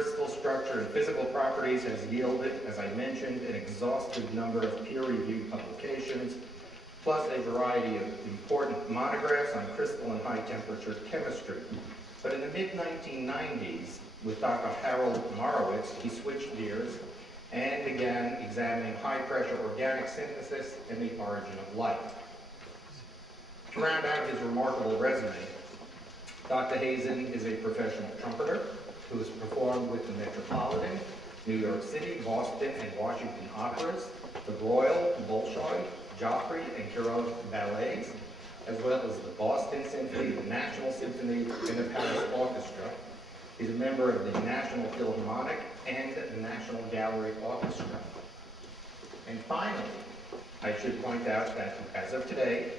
crystal structure and physical properties has yielded, as I mentioned, an exhaustive number of peer-reviewed publications, plus a variety of important monographs on crystal and high-temperature chemistry. But in the mid-1990s, with Dr. Harold Morowitz, he switched gears and began examining high-pressure organic synthesis and the origin of life. To round out his remarkable resume, Dr. Hazen is a professional trumpeter who has performed with the Metropolitan, New York City, Boston, and Washington operas, the Royal, Bolshoi, Joffrey, and Kirov ballets, as well as the Boston Symphony, the National Symphony, and the Paris Orchestra. He's a member of the National Philharmonic and the National Gallery Orchestra. And finally, I should point out that as of today,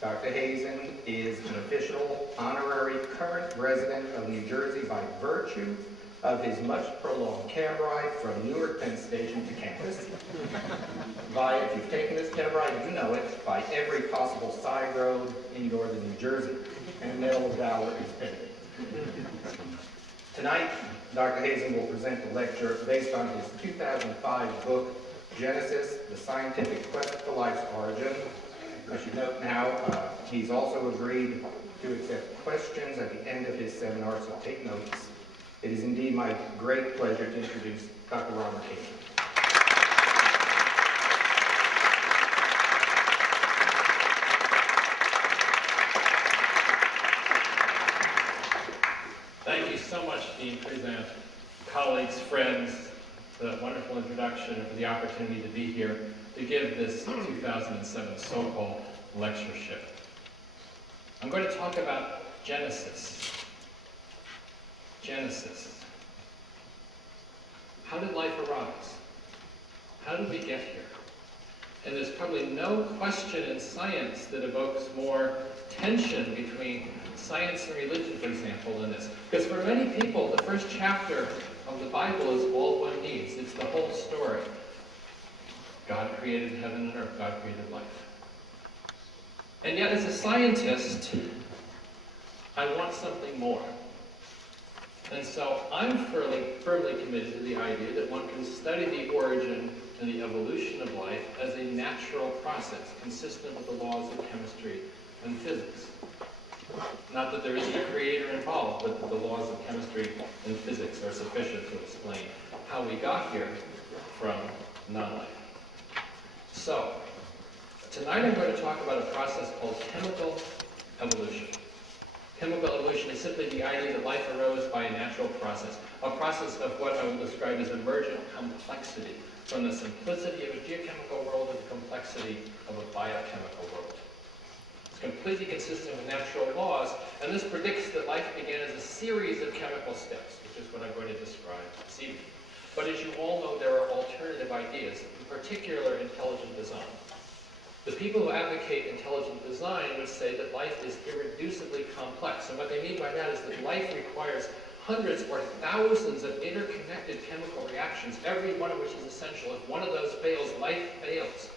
Dr. Hazen is an official honorary current resident of New Jersey by virtue of his much-prolonged cab ride from Newark Penn Station to campus. If you've taken this cab ride, you know it, by every possible side road in northern New Jersey, and a Medal of Valor is pending. Tonight, Dr. Hazen will present a lecture based on his 2005 book, Genesis, The Scientific Quest for Life's Origin. I should note now, he's also agreed to accept questions at the end of his seminar, so take notes. It is indeed my great pleasure to introduce Dr. Robert Hazen. Thank you so much, Dean Prezant, colleagues, friends, for that wonderful introduction and for the opportunity to be here to give this 2007 Sokol lectureship. I'm going to talk about Genesis. Genesis. How did life arise? How did we get here? And there's probably no question in science that evokes more tension between science and religion, for example, than this. Because for many people, the first chapter of the Bible is all one needs. It's the whole story. God created heaven and earth. God created life. And yet, as a scientist, I want something more. And so I'm firmly committed to the idea that one can study the origin and the evolution of life as a natural process, consistent with the laws of chemistry and physics. Not that there isn't a creator involved, but that the laws of chemistry and physics are sufficient to explain how we got here from non-life. So, tonight I'm going to talk about a process called chemical evolution. Chemical evolution is simply the idea that life arose by a natural process, a process of what I will describe as emergent complexity, from the simplicity of a geochemical world to the complexity of a biochemical world. It's completely consistent with natural laws, and this predicts that life began as a series of chemical steps, which is what I'm going to describe this evening. But as you all know, there are alternative ideas, in particular intelligent design. The people who advocate intelligent design would say that life is irreducibly complex, and what they mean by that is that life requires hundreds or thousands of interconnected chemical reactions, every one of which is essential. If one of those fails, life fails.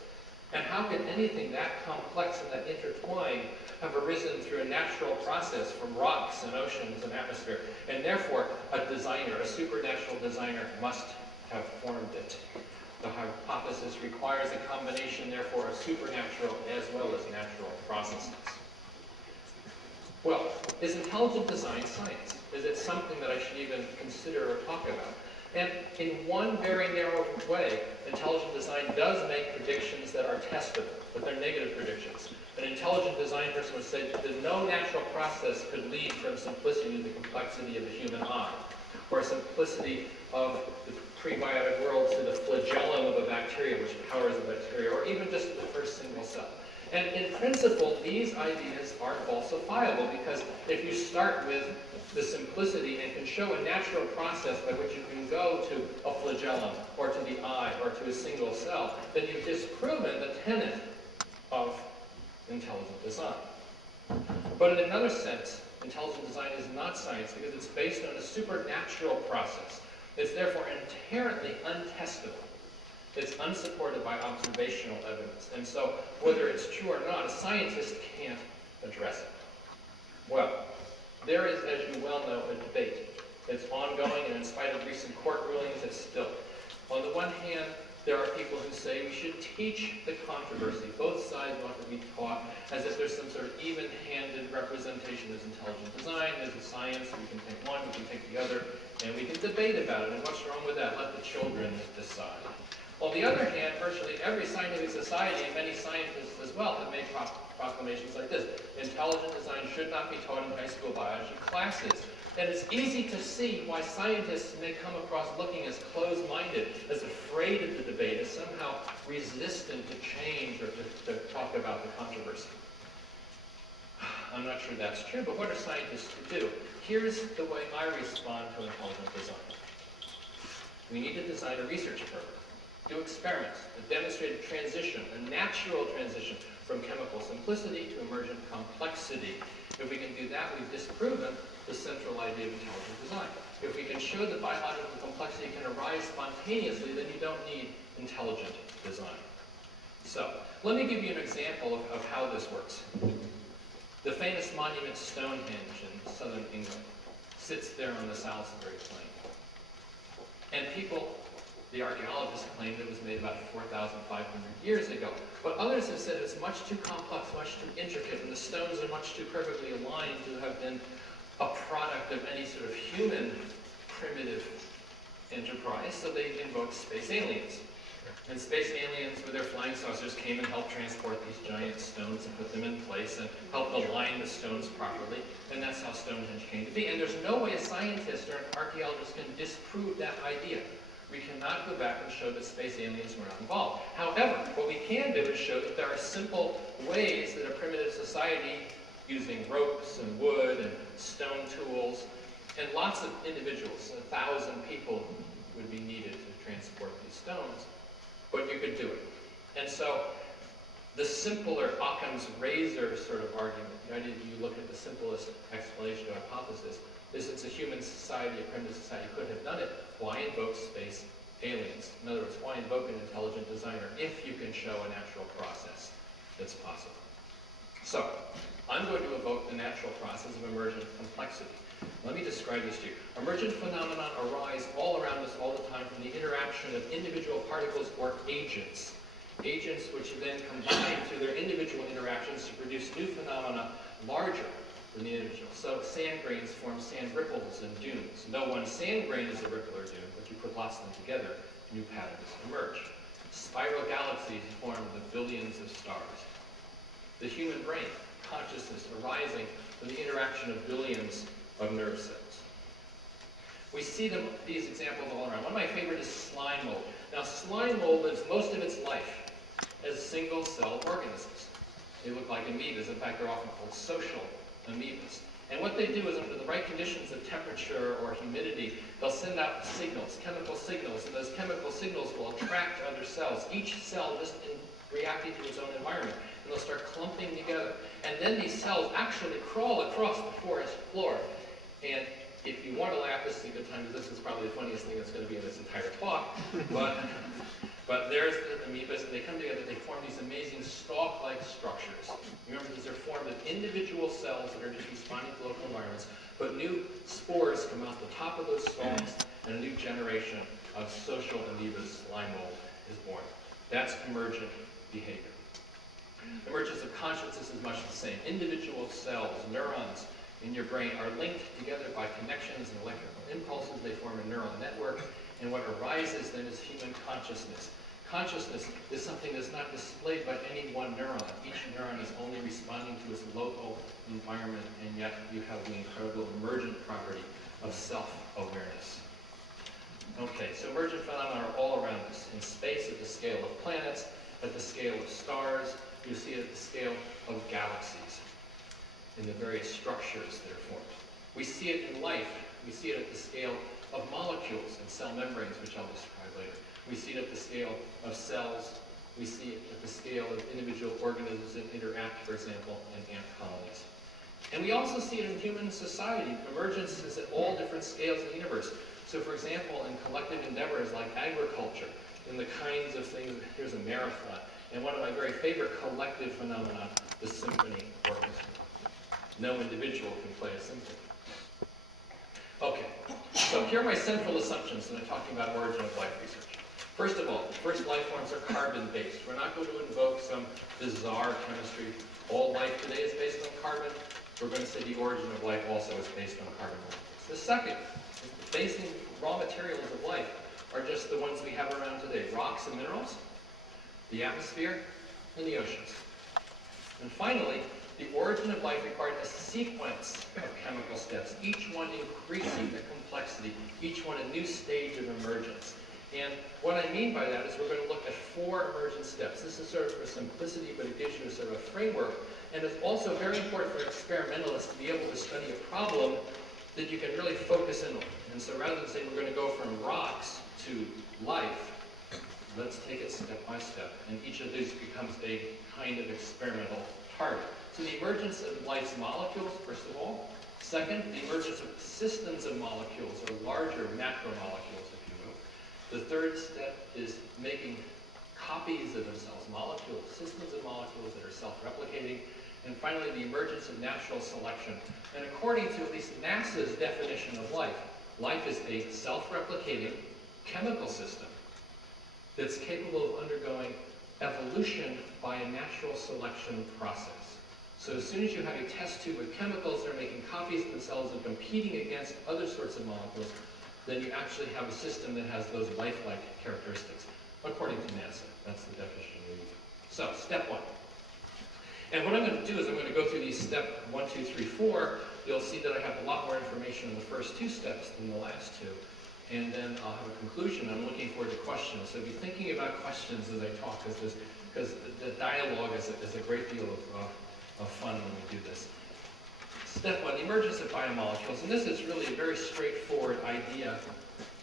And how can anything that complex and that intertwined have arisen through a natural process from rocks and oceans and atmosphere? And therefore, a designer, a supernatural designer, must have formed it. The hypothesis requires a combination, therefore, of supernatural as well as natural processes. Well, is intelligent design science? Is it something that I should even consider or talk about? And in one very narrow way, intelligent design does make predictions that are testable, but they're negative predictions. An intelligent design person would say that no natural process could lead from simplicity to the complexity of the human eye, or simplicity of the prebiotic world to the flagellum of a bacteria which powers the bacteria, or even just the first single cell. And in principle, these ideas are falsifiable, because if you start with the simplicity and can show a natural process by which you can go to a flagellum, or to the eye, or to a single cell, then you've disproven the tenet of intelligent design. But in another sense, intelligent design is not science because it's based on a supernatural process. It's therefore inherently untestable. It's unsupported by observational evidence. And so, whether it's true or not, a scientist can't address it. Well, there is, as you well know, a debate It's ongoing, and in spite of recent court rulings, it's still. On the one hand, there are people who say we should teach the controversy. Both sides want to be taught as if there's some sort of even-handed representation. There's intelligent design, there's a science, we can take one, we can take the other, and we can debate about it. And what's wrong with that? Let the children decide. On the other hand, virtually every scientific society, and many scientists as well, have made proclamations like this. Intelligent design should not be taught in high school biology classes. And it's easy to see why scientists may come across looking as closed-minded, as afraid of the debate, as somehow resistant to change or to talk about the controversy. I'm not sure that's true, but what are scientists to do? Here's the way I respond to intelligent design. We need to design a research program, do experiments that demonstrate a transition, a natural transition from chemical simplicity to emergent complexity. If we can do that, we've disproven the central idea of intelligent design. If we can show that biological complexity can arise spontaneously, then you don't need intelligent design. So, let me give you an example of how this works. The famous monument Stonehenge in southern England sits there on the Salisbury Plain. And people, the archaeologists, claim it was made about 4,500 years ago. But others have said it's much too complex, much too intricate, and the stones are much too perfectly aligned to have been a product of any sort of human primitive enterprise, so they invoked space aliens. And space aliens with their flying saucers came and helped transport these giant stones and put them in place and helped align the stones properly, and that's how Stonehenge came to be. And there's no way a scientist or an archaeologist can disprove that idea. We cannot go back and show that space aliens were not involved. However, what we can do is show that there are simple ways that a primitive society, using ropes and wood and stone tools, and lots of individuals, 1,000 people would be needed to transport these stones, but you could do it. And so, the simpler Occam's razor sort of argument, the idea that you look at the simplest explanation or hypothesis, is it's a human society, a primitive society could have done it. Why invoke space aliens? In other words, why invoke an intelligent designer if you can show a natural process that's possible? So, I'm going to evoke the natural process of emergent complexity. Let me describe this to you. Emergent phenomena arise all around us all the time from the interaction of individual particles or agents. Agents which then combine through their individual interactions to produce new phenomena larger than the individual. So sand grains form sand ripples and dunes. No one sand grain is a ripple or dune, but you put lots of them together, new patterns emerge. Spiral galaxies form the billions of stars. The human brain, consciousness arising from the interaction of billions of nerve cells. We see these examples all around. One of my favorite is slime mold. Now, slime mold lives most of its life as single-celled organisms. They look like amoebas. In fact, they're often called social amoebas. And what they do is, under the right conditions of temperature or humidity, they'll send out signals, chemical signals, and those chemical signals will attract other cells, each cell just reacting to its own environment. And they'll start clumping together. And then these cells actually crawl across the forest floor. And if you want to laugh, this is a good time, because this is probably the funniest thing that's going to be in this entire talk. But there's the amoebas, and they come together, they form these amazing stalk-like structures. Remember, these are formed of individual cells that are just responding to local environments, but new spores come out the top of those stalks, and a new generation of social amoebas, slime mold, is born. That's emergent behavior. Emergence of consciousness is much the same. Individual cells, neurons in your brain are linked together by connections and electrical impulses. They form a neural network, and what arises then is human consciousness. Consciousness is something that's not displayed by any one neuron. Each neuron is only responding to its local environment, and yet you have the incredible emergent property of self-awareness. Okay, so emergent phenomena are all around us, in space, at the scale of planets, at the scale of stars. You see it at the scale of galaxies, in the various structures that are formed. We see it in life. We see it at the scale of molecules and cell membranes, which I'll describe later. We see it at the scale of cells. We see it at the scale of individual organisms that interact, for example, in ant colonies. And we also see it in human society. Emergence is at all different scales in the universe. So, for example, in collective endeavors like agriculture, in the kinds of things, here's a marathon, and one of my very favorite collective phenomena, the symphony orchestra. No individual can play a symphony. Okay, So here are my central assumptions when I'm talking about origin of life research. First of all, first life forms are carbon-based. We're not going to invoke some bizarre chemistry. All life today is based on carbon. We're going to say the origin of life also is based on carbon molecules. The second, the basic raw materials of life are just the ones we have around today. Rocks and minerals, the atmosphere, and the oceans. And finally, the origin of life required a sequence of chemical steps, each one increasing the complexity, each one a new stage of emergence. And what I mean by that is we're going to look at 4 emergent steps. This is sort of for simplicity, but it gives you a sort of a framework. And it's also very important for experimentalists to be able to study a problem that you can really focus in on. And so rather than saying we're going to go from rocks to life, let's take it step by step. And each of these becomes a kind of experimental target. So the emergence of life's molecules, first of all. Second, the emergence of systems of molecules, or larger macromolecules, if you will. The third step is making copies of themselves, molecules, systems of molecules that are self-replicating. And finally, the emergence of natural selection. And according to at least NASA's definition of life, life is a self-replicating chemical system that's capable of undergoing evolution by a natural selection process. So as soon as you have a test tube with chemicals that are making copies of themselves and competing against other sorts of molecules, then you actually have a system that has those lifelike characteristics, according to NASA. That's the definition we use. So, step 1. And what I'm going to do is I'm going to go through these step 1, 2, 3, 4. You'll see that I have a lot more information in the first 2 steps than the last 2. And then I'll have a conclusion. I'm looking forward to questions. So be thinking about questions as I talk, because the dialogue is a great deal of fun when we do this. Step 1, the emergence of biomolecules. And this is really a very straightforward idea.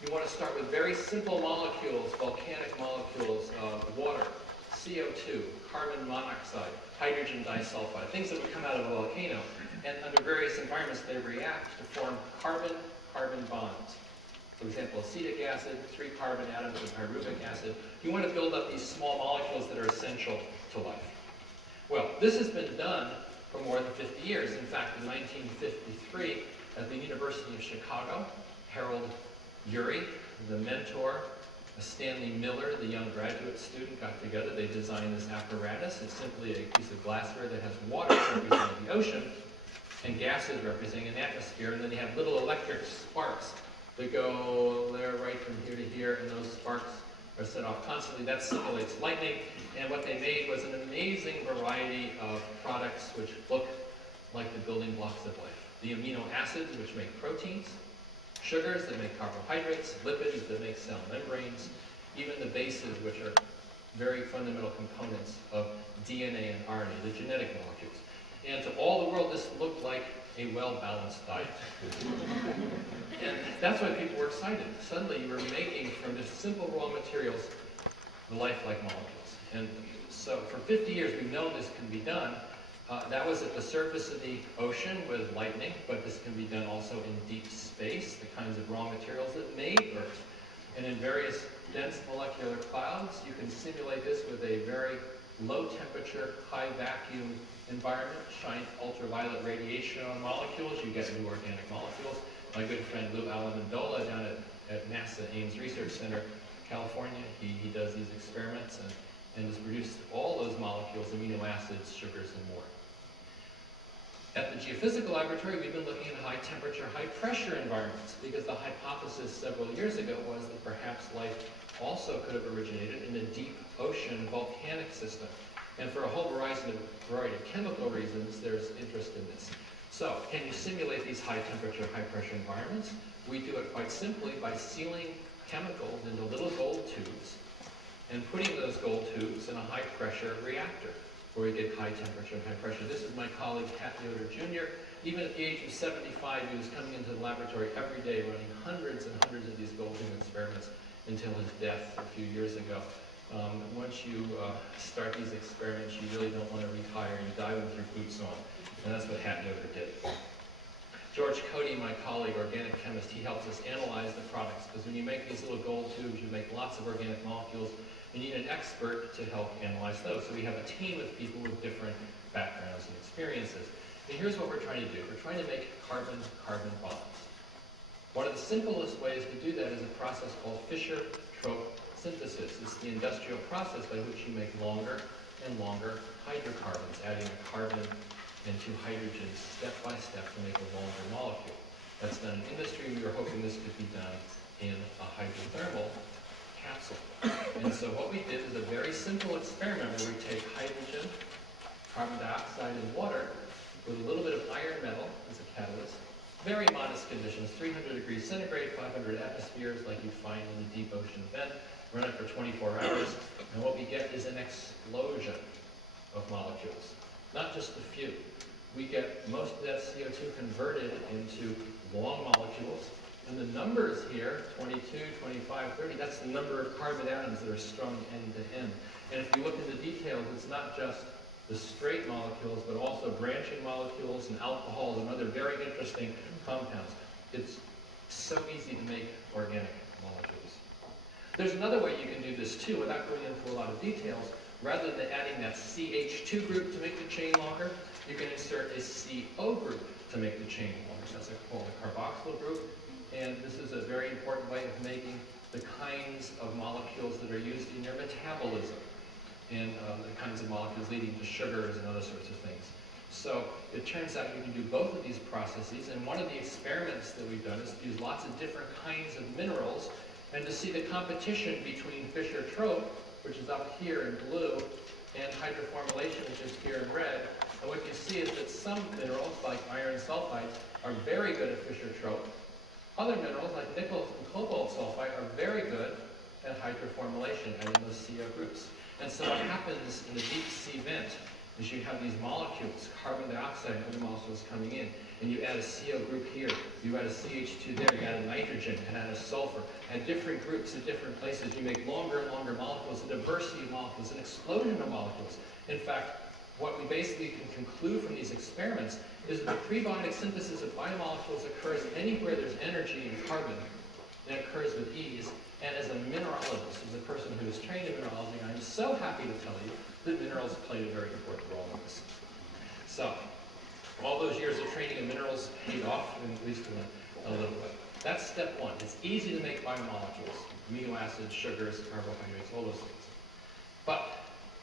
You want to start with very simple molecules, volcanic molecules, water, CO2, carbon monoxide, hydrogen disulfide, things that would come out of a volcano. And under various environments, they react to form carbon-carbon bonds. For example, acetic acid, 3 carbon atoms of pyruvic acid. You want to build up these small molecules that are essential to life. Well, this has been done for more than 50 years. In fact, in 1953, at the University of Chicago, Harold Urey, the mentor, Stanley Miller, the young graduate student, got together. They designed this apparatus. It's simply a piece of glassware that has water representing the ocean and gases representing an atmosphere. And then they have little electric sparks that go there right from here to here, and those sparks are set off constantly. That simulates lightning. And what they made was an amazing variety of products which look like the building blocks of life. The amino acids, which make proteins, sugars that make carbohydrates, lipids that make cell membranes, even the bases, which are very fundamental components of DNA and RNA, the genetic molecules. And to all the world, this looked like a well-balanced diet. And that's why people were excited. Suddenly you were making from just simple raw materials the lifelike molecules. And so for 50 years we've known this can be done. That was at the surface of the ocean with lightning, but this can be done also in deep space, the kinds of raw materials that made Earth. And in various dense molecular clouds, you can simulate this with a very low temperature, high vacuum environment, shine ultraviolet radiation on molecules, you get new organic molecules. My good friend Lou Alamandola down at NASA Ames Research Center, California, he does these experiments and has produced all those molecules, amino acids, sugars, and more. At the geophysical laboratory, we've been looking at high temperature, high pressure environments, because the hypothesis several years ago was that perhaps life also could have originated in a deep ocean volcanic system. And for a whole variety of chemical reasons, there's interest in this. So, can you simulate these high temperature, high pressure environments? We do it quite simply by sealing chemicals into little gold tubes and putting those gold tubes in a high pressure reactor where we get high temperature and high pressure. This is my colleague Pat Yoder Jr. Even at the age of 75, he was coming into the laboratory every day running hundreds and hundreds of these gold tube experiments until his death a few years ago. Once you start these experiments, you really don't want to retire. You die with your boots on. And that's what Pat Yoder did. George Cody, my colleague, organic chemist, he helps us analyze the products, because when you make these little gold tubes, you make lots of organic molecules. You need an expert to help analyze those. So we have a team of people with different backgrounds and experiences. And here's what we're trying to do. We're trying to make carbon-carbon bonds. One of the simplest ways to do that is a process called Fischer Synthesis. It's the industrial process by which you make longer and longer hydrocarbons, adding a carbon and two hydrogens step by step to make a longer molecule. That's done in industry. We were hoping this could be done in a hydrothermal capsule. And so what we did is a very simple experiment where we take hydrogen, carbon dioxide, and water with a little bit of iron metal as a catalyst. Very modest conditions, 300 degrees centigrade, 500 atmospheres like you'd find in a deep ocean vent. Run it for 24 hours, and what we get is an explosion of molecules. Not just a few. We get most of that CO2 converted into long molecules, and the numbers here, 22, 25, 30, that's the number of carbon atoms that are strung end to end. And if you look at the details, it's not just the straight molecules, but also branching molecules and alcohols and other very interesting compounds. It's so easy to make organic molecules. There's another way you can do this too, without going into a lot of details. Rather than adding that CH2 group to make the chain longer, you can insert a CO group to make the chain longer. That's called a carboxyl group. And this is a very important way of making the kinds of molecules that are used in your metabolism, and the kinds of molecules leading to sugars and other sorts of things. So it turns out you can do both of these processes, and one of the experiments that we've done is to use lots of different kinds of minerals and to see the competition between Fischer-Tropsch, which is up here in blue, and hydroformylation, which is here in red. And what you see is that some minerals, like iron sulfide, are very good at Fischer-Tropsch. Other minerals, like nickel and cobalt sulfide, are very good at hydroformylation, adding those CO groups. And so what happens in the deep sea vent is you have these molecules, carbon dioxide and other molecules coming in, and you add a CO group here, you add a CH2 there, you add a nitrogen, and add a sulfur, add different groups at different places. You make longer and longer molecules, a diversity of molecules, an explosion of molecules. In fact, what we basically can conclude from these experiments is that the prebiotic synthesis of biomolecules occurs anywhere there's energy in carbon, and it occurs with ease. And as a mineralogist, as a person who is trained in mineralogy, I'm so happy to tell you that minerals played a very important role in this. So, all those years of training in minerals paid off, at least in a little bit. That's step one. It's easy to make biomolecules, amino acids, sugars, carbohydrates, all those things. But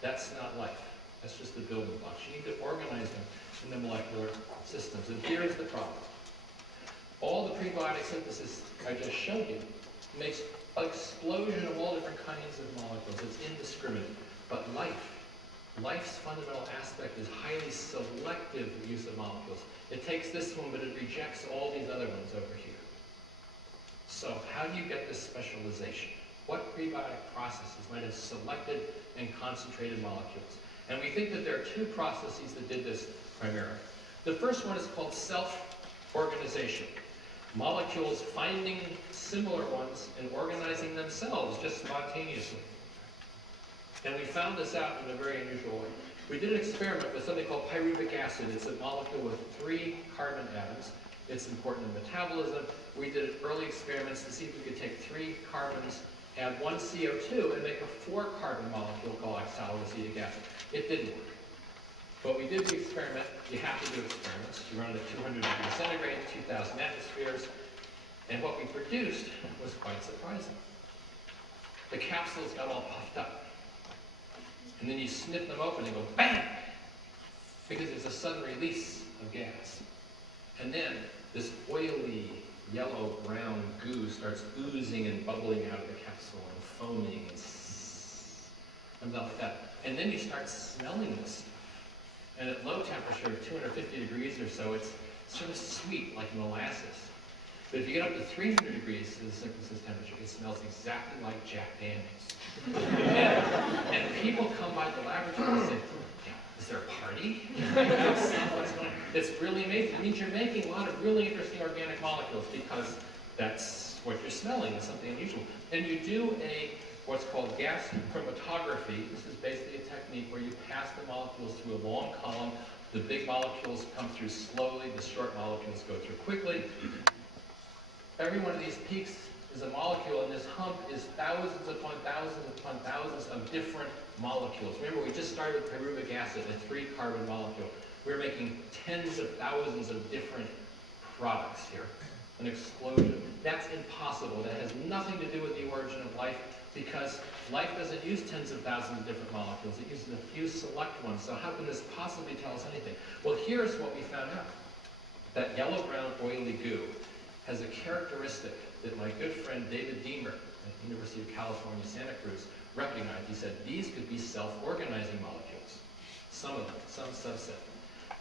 that's not life. That's just the building blocks. You need to organize them in the molecular systems. And here's the problem. All the prebiotic synthesis I just showed you makes an explosion of all different kinds of molecules. It's indiscriminate. But life's fundamental aspect is highly selective use of molecules. It takes this one, but it rejects all these other ones over here. So how do you get this specialization? What prebiotic processes might have selected and concentrated molecules? And we think that there are two processes that did this primarily. The first one is called self-organization. Molecules finding similar ones and organizing themselves just spontaneously. And we found this out in a very unusual way. We did an experiment with something called pyruvic acid. It's a molecule with 3 carbon atoms. It's important in metabolism. We did early experiments to see if we could take 3 carbons, add 1 CO2, and make a 4-carbon molecule called oxaloacetic acid. It didn't work. But we did the experiment. You have to do experiments. You run it at 200 degrees centigrade, 2,000 atmospheres. And what we produced was quite surprising. The capsules got all puffed up. And then you snip them open and go bang! Because there's a sudden release of gas. And then this oily, yellow-brown goo starts oozing and bubbling out of the capsule and foaming and stuff like that. And then you start smelling this stuff. And at low temperature, 250 degrees or so, it's sort of sweet, like molasses. But if you get up to 300 degrees to the synthesis temperature, it smells exactly like Jack Daniels. and people come by the laboratory and say, is there a party? What's going on? It's really amazing. It means you're making a lot of really interesting organic molecules because that's what you're smelling. It's something unusual. And you do what's called gas chromatography. This is basically a technique where you pass the molecules through a long column. The big molecules come through slowly. The short molecules go through quickly. Every one of these peaks is a molecule, and this hump is thousands upon thousands of different molecules. Remember, we just started with pyruvic acid, a 3-carbon molecule. We're making tens of thousands of different products here. an explosion. That's impossible. That has nothing to do with the origin of life, because life doesn't use tens of thousands of different molecules. It uses a few select ones. So how can this possibly tell us anything? Well, here's what we found out. That yellow-brown oily goo has a characteristic that my good friend David Deemer at the University of California, Santa Cruz, recognized. He said these could be self-organizing molecules, some of them, some subset.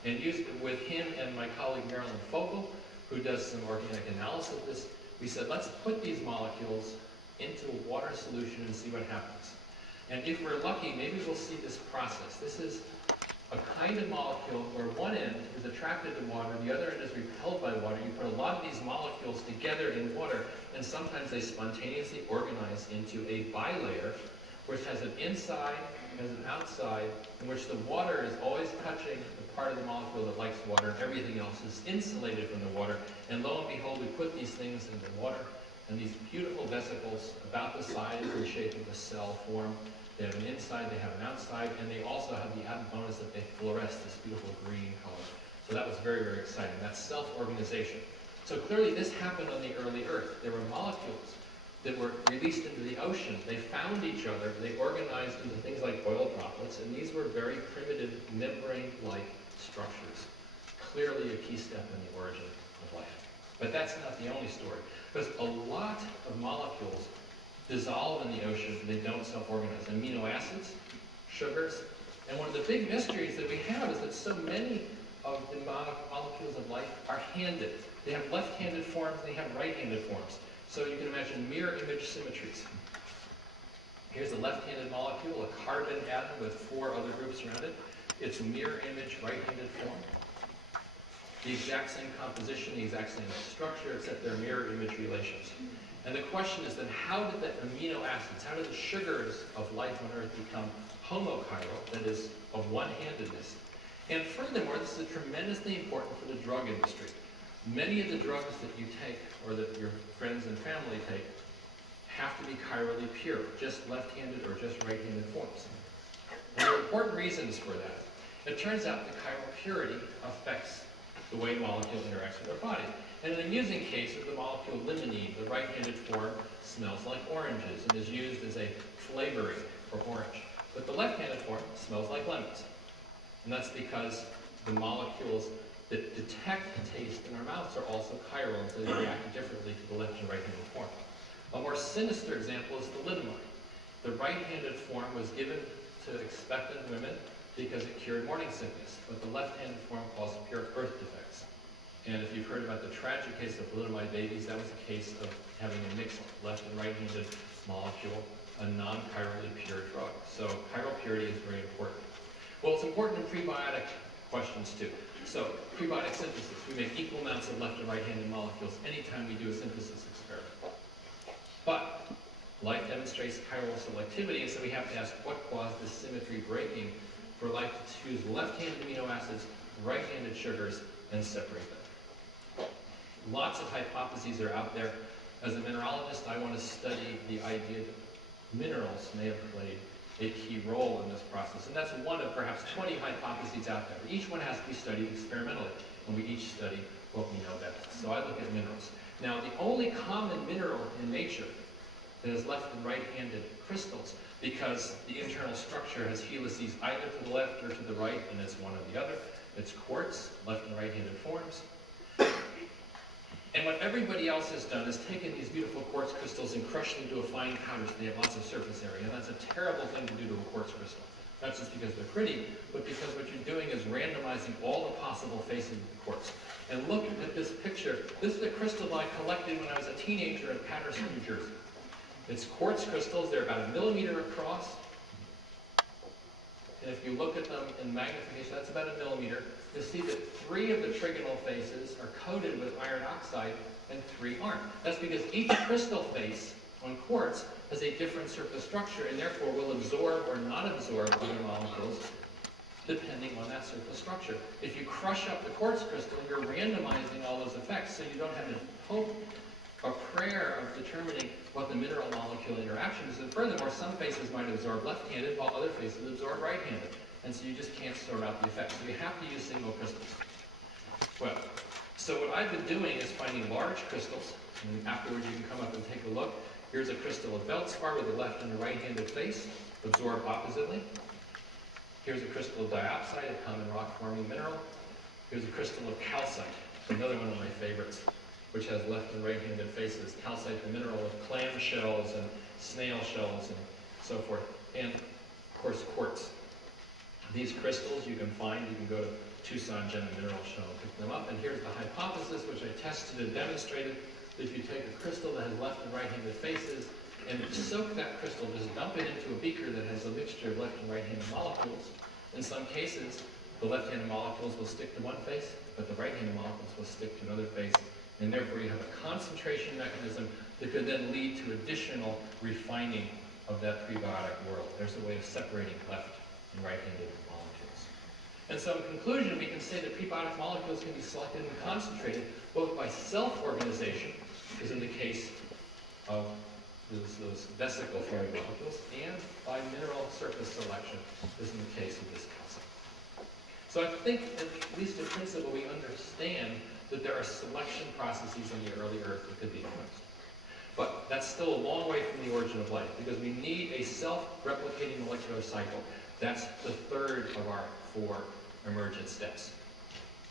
And used with him and my colleague Marilyn Fogel, who does some organic analysis of this, we said, let's put these molecules into a water solution and see what happens. And if we're lucky, maybe we'll see this process. This is a kind of molecule where one end is attracted to water, the other end is repelled by water. You put a lot of these molecules together in water, and sometimes they spontaneously organize into a bilayer, which has an inside, has an outside, in which the water is always touching the part of the molecule that likes water, and everything else is insulated from the water. And lo and behold, we put these things in the water, and these beautiful vesicles, about the size and shape of a cell, form. They have an inside, they have an outside, and they also have the added bonus that they fluoresce this beautiful green color. So that was very, very exciting. That's self-organization. So clearly this happened on the early Earth. There were molecules that were released into the ocean. They found each other, they organized into things like oil droplets, and these were very primitive membrane-like structures. Clearly a key step in the origin of life. But that's not the only story. Because a lot of molecules dissolve in the ocean, they don't self-organize. Amino acids, sugars, and one of the big mysteries that we have is that so many of the molecules of life are handed. They have left-handed forms, they have right-handed forms. So you can imagine mirror image symmetries. Here's a left-handed molecule, a carbon atom with 4 other groups around it. It's mirror image right-handed form. The exact same composition, the exact same structure, except they're mirror image relations. And the question is then, how did the amino acids, how did the sugars of life on Earth become homochiral, that is, of one-handedness? And furthermore, this is tremendously important for the drug industry. Many of the drugs that you take, or that your friends and family take, have to be chirally pure, just left-handed or just right-handed forms. And there are important reasons for that. It turns out that chiral purity affects the way a molecule interacts with our body. And an amusing case is the molecule limonene. The right-handed form smells like oranges and is used as a flavoring for orange. But the left-handed form smells like lemons. And that's because the molecules that detect taste in our mouths are also chiral, and so they react differently to the left and right-handed form. A more sinister example is thalidomide. The right-handed form was given to expectant women because it cured morning sickness, but the left-handed form caused birth defects. And if you've heard about the tragic case of thalidomide babies, that was a case of having a mixed left and right-handed molecule, a non-chirally pure drug. So chiral purity is very important. Well, it's important in prebiotic questions too. So prebiotic synthesis, we make equal amounts of left and right-handed molecules anytime we do a synthesis experiment. But life demonstrates chiral selectivity, and so we have to ask what caused this symmetry breaking for life to choose left-handed amino acids, right-handed sugars, and separate them. Lots of hypotheses are out there. As a mineralogist, I want to study the idea that minerals may have played a key role in this process. And that's one of perhaps 20 hypotheses out there. Each one has to be studied experimentally, and we each study what we know best. So I look at minerals. Now, the only common mineral in nature that has left and right-handed crystals, because the internal structure has helices either to the left or to the right, and it's one or the other. It's quartz, left and right-handed forms. And what everybody else has done is taken these beautiful quartz crystals and crushed them to a fine powder so they have lots of surface area. And that's a terrible thing to do to a quartz crystal. Not just because they're pretty, but because what you're doing is randomizing all the possible faces of the quartz. And look at this picture. This is a crystal I collected when I was a teenager in Patterson, New Jersey. It's quartz crystals. They're about 1 millimeter across. And if you look at them in magnification, that's about 1 millimeter. You'll see that 3 of the trigonal faces are coated with iron oxide and 3 aren't. That's because each crystal face on quartz has a different surface structure and therefore will absorb or not absorb other molecules depending on that surface structure. If you crush up the quartz crystal, you're randomizing all those effects, so you don't have a hope or prayer of determining what the mineral molecule interaction is. And furthermore, some faces might absorb left-handed while other faces absorb right-handed. And so you just can't sort out the effects. So you have to use single crystals. Well, So what I've been doing is finding large crystals, and afterwards you can come up and take a look. Here's a crystal of feldspar with the left and the right-handed face, absorbed oppositely. Here's a crystal of diopside, a common rock-forming mineral. Here's a crystal of calcite, another one of my favorites, which has left and right-handed faces. Calcite, the mineral of clam shells and snail shells and so forth. And, of course, quartz. These crystals you can find, you can go to Tucson Gem and Mineral Show and pick them up. And here's the hypothesis, which I tested and demonstrated, that if you take a crystal that has left and right-handed faces and soak that crystal, just dump it into a beaker that has a mixture of left and right-handed molecules. In some cases, the left-handed molecules will stick to one face, but the right-handed molecules will stick to another face. And therefore you have a concentration mechanism that could then lead to additional refining of that prebiotic world. There's a way of separating left and right-handed molecules. And so in conclusion, we can say that prebiotic molecules can be selected and concentrated both by self-organization, as in the case of those vesicle-forming molecules, and by mineral surface selection, as in the case of this calcite. So I think, at least in principle, we understand that there are selection processes in the early Earth that could be influenced. But that's still a long way from the origin of life, because we need a self-replicating molecular cycle. That's the third of our 4 emergent steps.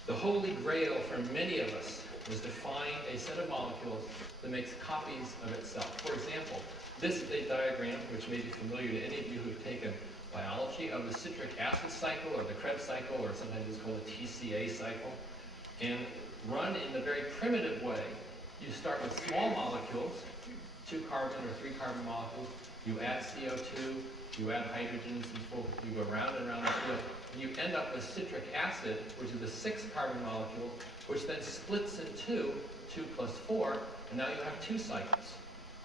The holy grail for many of us is to find a set of molecules that makes copies of itself. For example, this is a diagram which may be familiar to any of you who have taken biology of the citric acid cycle, or the Krebs cycle, or sometimes it's called the TCA cycle. And run in the very primitive way, you start with small molecules, 2 carbon or 3 carbon molecules, you add CO2, you add hydrogens, and you go round and round the field, and you end up with citric acid, which is a 6 carbon molecule, which then splits in 2 plus 4, and now you have 2 cycles.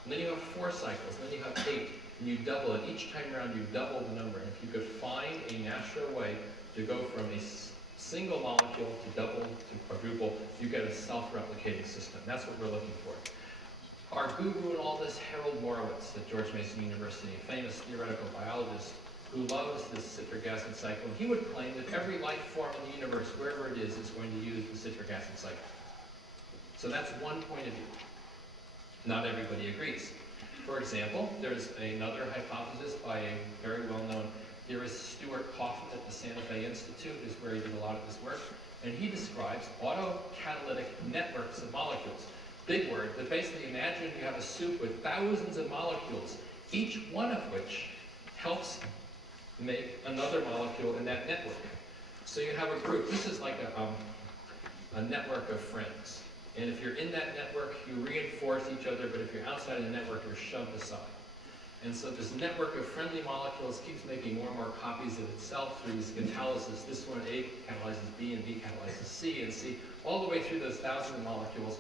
And then you have 4 cycles, and then you have 8, and you double it. Each time around you double the number. And if you could find a natural way to go from a single molecule to double to quadruple, you get a self-replicating system. That's what we're looking for. Our guru in all this, Harold Morowitz at George Mason University, a famous theoretical biologist who loves this citric acid cycle, and he would claim that every life form in the universe, wherever it is going to use the citric acid cycle. So that's one point of view. Not everybody agrees. For example, there's another hypothesis by a very well-known theorist, Stuart Coffin at the Santa Fe Institute, is where he did a lot of this work, and he describes autocatalytic networks of molecules. Big word, but basically imagine you have a soup with thousands of molecules, each one of which helps make another molecule in that network. So you have a group. This is like a network of friends. And if you're in that network, you reinforce each other, but if you're outside of the network, you're shoved aside. And so this network of friendly molecules keeps making more and more copies of itself through these catalysis. This one, A catalyzes B, and B catalyzes C, and C, all the way through those thousands of molecules.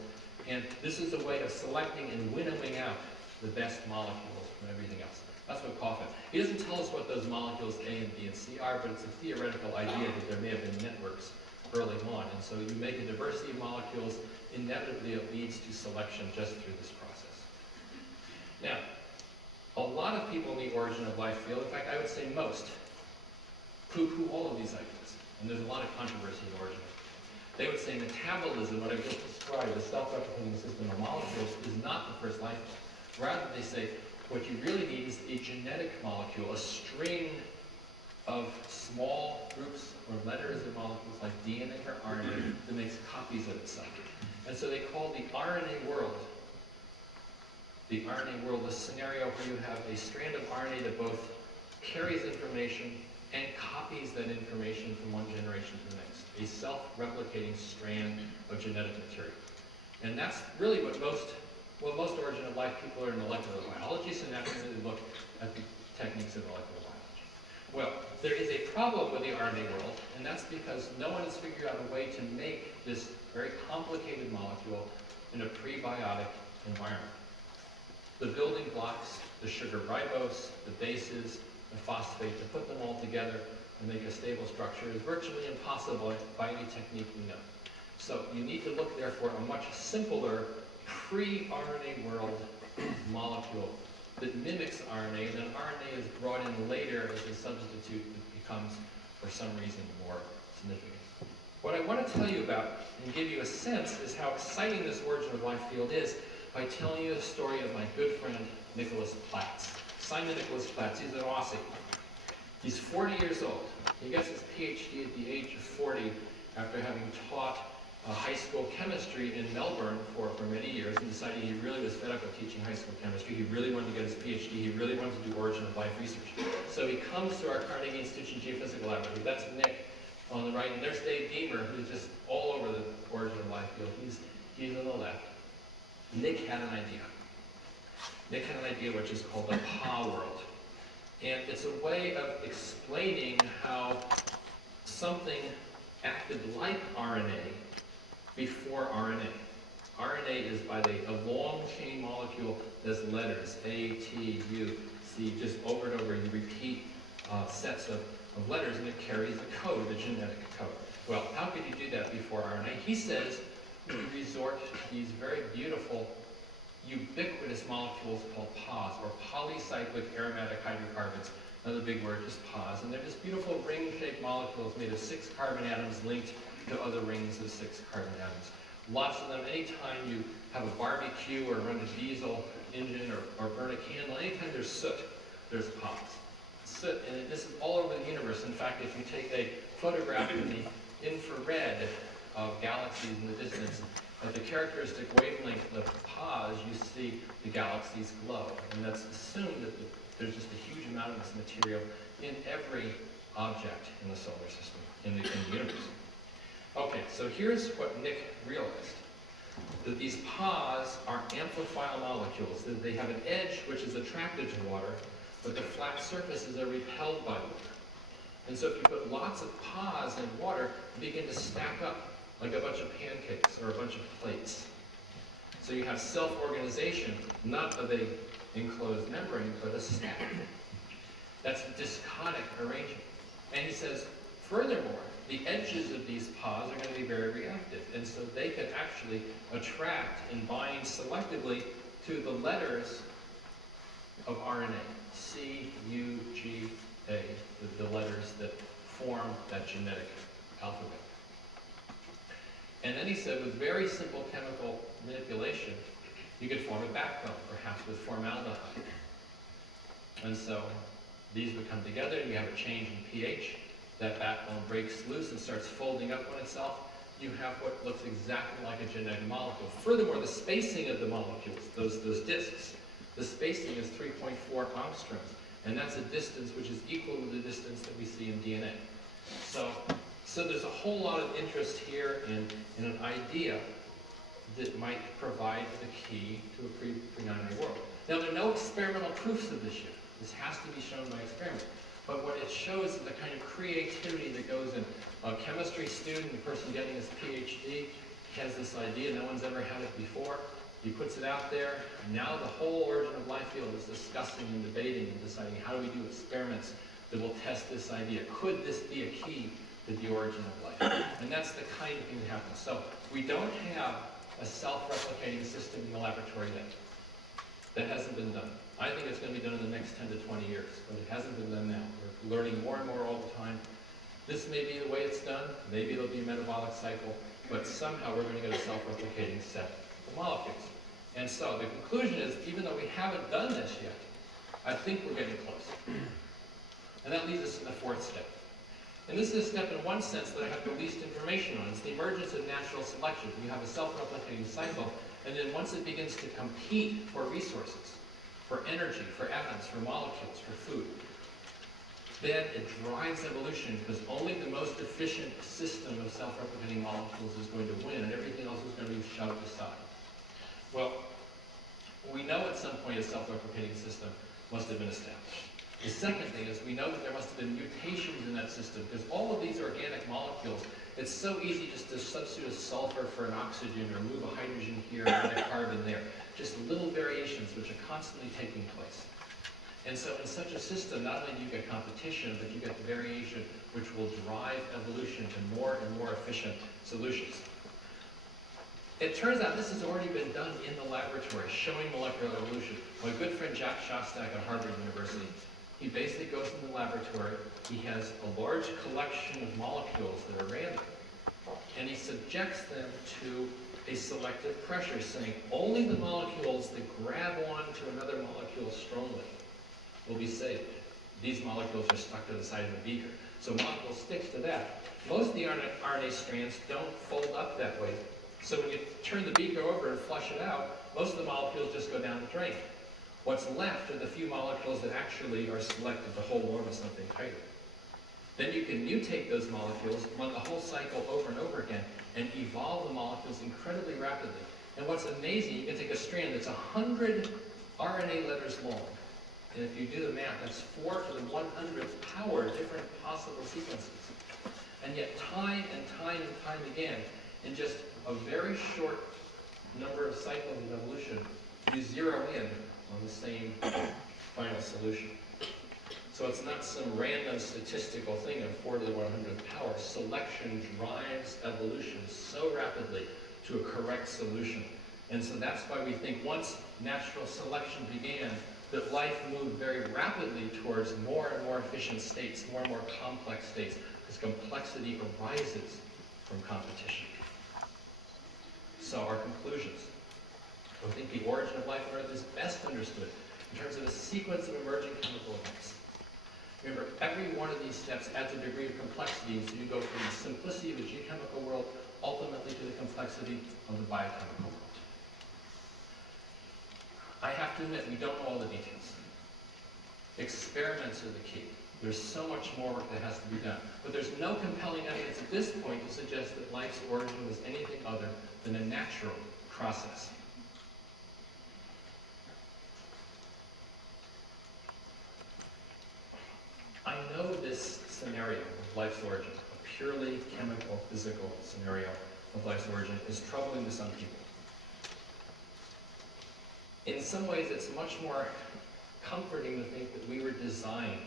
And this is a way of selecting and winnowing out the best molecules from everything else. That's what Coffin. He doesn't tell us what those molecules A and B and C are, but it's a theoretical idea that there may have been networks early on. And so you make a diversity of molecules, inevitably it leads to selection just through this process. Now, a lot of people in the origin of life field, in fact, I would say most, poo-poo all of these ideas. And there's a lot of controversy in origin. They would say metabolism, what I've just described, the self-replicating system of molecules, is not the first life form. Rather, they say what you really need is a genetic molecule, a string of small groups or letters of molecules like DNA or RNA that makes copies of itself. And so they call the RNA world a scenario where you have a strand of RNA that both carries information and copies that information from one generation to the next. A self-replicating strand of genetic material. And that's really what most origin of life people are in molecular biology, so naturally they look at the techniques of molecular biology. Well, there is a problem with the RNA world, and that's because no one has figured out a way to make this very complicated molecule in a prebiotic environment. The building blocks, the sugar ribose, the bases, the phosphate, to put them all together and make a stable structure is virtually impossible by any technique we know. So you need to look, therefore, a much simpler pre-RNA world molecule that mimics RNA, and then RNA is brought in later as a substitute that becomes, for some reason, more significant. What I want to tell you about and give you a sense is how exciting this origin of life field is by telling you the story of my good friend Nicholas Platz. Simon Nicholas Platz, he's an Aussie. He's 40 years old. He gets his PhD at the age of 40 after having taught high school chemistry in Melbourne for many years, and decided he really was fed up with teaching high school chemistry. He really wanted to get his PhD. He really wanted to do origin of life research. So he comes to our Carnegie Institution Geophysical Laboratory. That's Nick on the right, and there's Dave Deemer, who's just all over the origin of life field. He's on the left. Nick had an idea. Nick had an idea which is called the PA world. And it's a way of explaining how something acted like RNA before RNA. RNA is a long chain molecule that's letters, A, T, U, C, just over and over. You repeat sets of letters, and it carries a code, a genetic code. Well, how could you do that before RNA? He says you resort to these very beautiful, ubiquitous molecules called PAHs, or polycyclic aromatic hydrocarbons. Another big word, just PAHs. And they're just beautiful ring-shaped molecules made of 6 carbon atoms linked to other rings of 6 carbon atoms. Lots of them. Anytime you have a barbecue or run a diesel engine or burn a candle, anytime there's soot, there's PAHs. Soot, and this is all over the universe. In fact, if you take a photograph in the infrared of galaxies in the distance, at the characteristic wavelength of PAHs, you see the galaxies glow. And that's assumed that there's just a huge amount of this material in every object in the solar system, in the universe. Okay, so here's what Nick realized. That these PAHs are amphiphile molecules. That they have an edge which is attracted to water, but the flat surfaces are repelled by water. And so if you put lots of PAHs in water, they begin to stack up like a bunch of pancakes or a bunch of plates. So you have self-organization, not of a enclosed membrane, but a stack. That's a disconic arrangement. And he says, furthermore, the edges of these PAHs are going to be very reactive, and so they can actually attract and bind selectively to the letters of RNA, C, U, G, A, the letters that form that genetic alphabet. And then he said, with very simple chemical manipulation, you could form a backbone, perhaps with formaldehyde. And so these would come together, and you have a change in pH. That backbone breaks loose and starts folding up on itself. You have what looks exactly like a genetic molecule. Furthermore, the spacing of the molecules, those disks, the spacing is 3.4 angstroms, and that's a distance which is equal to the distance that we see in DNA. So there's a whole lot of interest here in an idea that might provide the key to a pre-9A world. Now, there are no experimental proofs of this yet. This has to be shown by experiment. But what it shows is the kind of creativity that goes in. A chemistry student, the person getting his PhD, has this idea, no one's ever had it before. He puts it out there, and now the whole origin of life field is discussing and debating and deciding how do we do experiments that will test this idea. Could this be a key to the origin of life? And that's the kind of thing that happens. So we don't have a self-replicating system in the laboratory yet. That hasn't been done. I think it's going to be done in the next 10 to 20 years, but it hasn't been done now. We're learning more and more all the time. This may be the way it's done. Maybe it'll be a metabolic cycle, but somehow we're going to get a self-replicating set of molecules. And so the conclusion is, even though we haven't done this yet, I think we're getting close. And that leads us to the fourth step. And this is a step in one sense that I have the least information on. It's the emergence of natural selection. You have a self-replicating cycle, and then once it begins to compete for resources, for energy, for atoms, for molecules, for food, then it drives evolution, because only the most efficient system of self-replicating molecules is going to win, and everything else is going to be shoved aside. Well, we know at some point a self-replicating system must have been established. The second thing is we know that there must have been mutations in that system, because all of these organic molecules, it's so easy just to substitute a sulfur for an oxygen or move a hydrogen here and a carbon there. Just little variations which are constantly taking place. And so in such a system, not only do you get competition, but you get the variation which will drive evolution to more and more efficient solutions. It turns out this has already been done in the laboratory, showing molecular evolution. My good friend Jack Shostak at Harvard University, he basically goes in the laboratory, he has a large collection of molecules that are random, and he subjects them to a selective pressure, saying only the molecules that grab onto another molecule strongly will be saved. These molecules are stuck to the side of the beaker. So molecule sticks to that. Most of the RNA strands don't fold up that way. So when you turn the beaker over and flush it out, most of the molecules just go down the drain. What's left are the few molecules that actually are selected to hold on to something tighter. Then you can mutate those molecules, run the whole cycle over and over again, and evolve the molecules incredibly rapidly. And what's amazing, you can take a strand that's 100 RNA letters long, and if you do the math, that's 4 to the 100th power different possible sequences. And yet time and time again, in just a very short number of cycles of evolution, you zero in on the same final solution. So it's not some random statistical thing of 4 to the 100th power. Selection drives evolution so rapidly to a correct solution. And so that's why we think once natural selection began, that life moved very rapidly towards more and more efficient states, more and more complex states, because complexity arises from competition. So our conclusions. I think the origin of life on Earth is best understood in terms of a sequence of emergent chemical events. Remember, every one of these steps adds a degree of complexity, so you go from the simplicity of the geochemical world ultimately to the complexity of the biochemical world. I have to admit, we don't know all the details. Experiments are the key. There's so much more work that has to be done. But there's no compelling evidence at this point to suggest that life's origin was anything other than a natural process. I know this scenario of life's origin, a purely chemical, physical scenario of life's origin, is troubling to some people. In some ways, it's much more comforting to think that we were designed.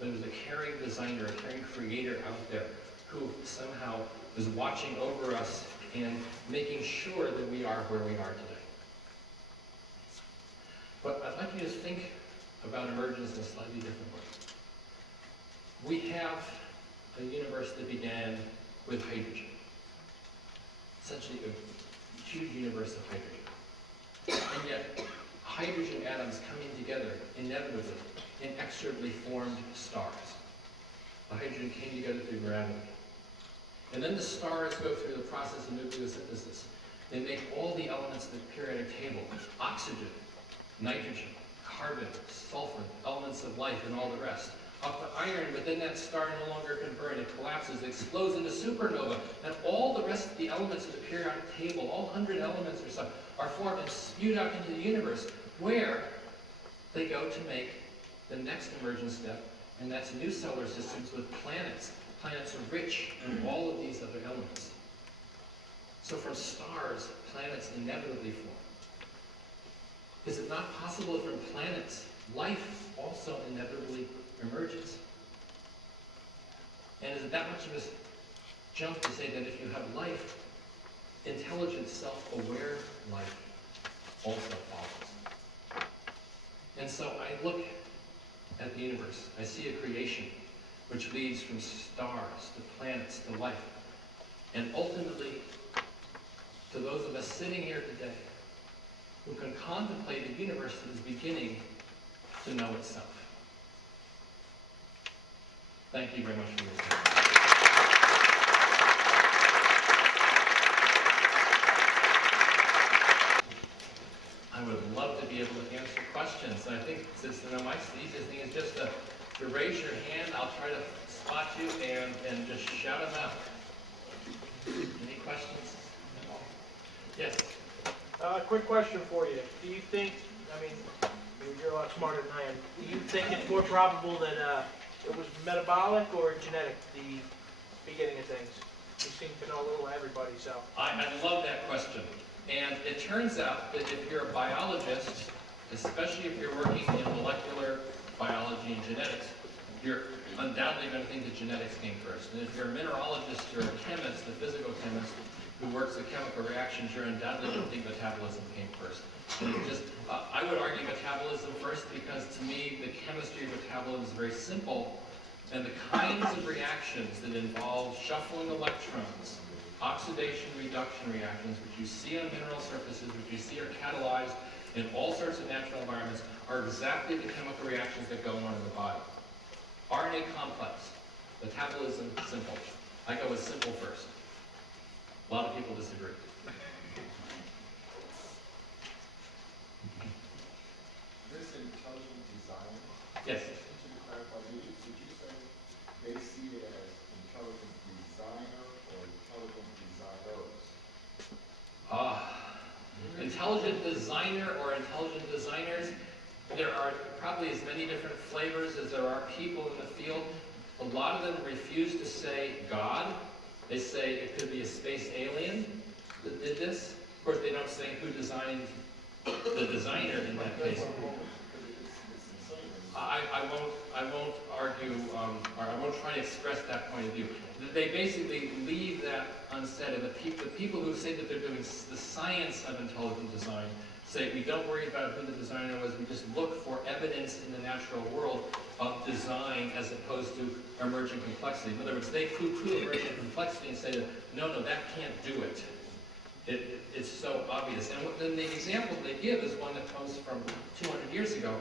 There was a caring designer, a caring creator out there who somehow was watching over us and making sure that we are where we are today. But I'd like you to think about emergence in a slightly different way. We have a universe that began with hydrogen. Essentially a huge universe of hydrogen. And yet, hydrogen atoms coming together inevitably, inexorably formed stars. The hydrogen came together through gravity. And then the stars go through the process of nucleosynthesis. They make all the elements of the periodic table: oxygen, nitrogen, carbon, sulfur, elements of life, and all the rest. Up to iron, but then that star no longer can burn. It collapses, it explodes into supernova, and all the rest of the elements of the periodic table, all 100 elements or so, are formed and spewed out into the universe, where they go to make the next emergent step, and that's new solar systems with planets. Planets are rich in all of these other elements. So from stars, planets inevitably form. Is it not possible that from planets, life also inevitably emerges? And is it that much of a jump to say that if you have life, intelligent, self-aware life also follows? And so I look at the universe. I see a creation which leads from stars to planets to life. And ultimately, to those of us sitting here today who can contemplate a universe that is beginning to know itself. Thank you very much for your attention. I would love to be able to answer questions. And I think since the easiest thing is just to raise your hand. I'll try to spot you and just shout them out. Any questions? Yes? Quick question for you. Do you think, I mean, you're a lot smarter than I am, do you think it's more probable that it was metabolic or genetic, the beginning of things? You seem to know a little of everybody, so. I love that question. And it turns out that if you're a biologist, especially if you're working in molecular biology and genetics, you're undoubtedly going to think that genetics came first. And if you're a mineralogist or a chemist, a physical chemist who works with chemical reactions, you're undoubtedly going to think metabolism came first. And I would argue metabolism first because to me the chemistry of metabolism is very simple, and the kinds of reactions that involve shuffling electrons oxidation reduction reactions, which you see on mineral surfaces, which you see are catalyzed in all sorts of natural environments, are exactly the chemical reactions that go on in the body. RNA complex, metabolism simple. I go with simple first. A lot of people disagree. This intelligent design, Yes. just to clarify, did you say they see it as intelligent designer or intelligent designers? Intelligent designer or intelligent designers, there are probably as many different flavors as there are people in the field. A lot of them refuse to say God. They say it could be a space alien that did this. Of course, they don't say who designed the designer in that case. I won't argue, or I won't try to express that point of view. They basically leave that unsaid, and the people who say that they're doing the science of intelligent design say we don't worry about who the designer was, we just look for evidence in the natural world of design as opposed to emergent complexity. In other words, they poo-poo emergent complexity and say that, no, that can't do it. It's so obvious. And then the example they give is one that comes from 200 years ago.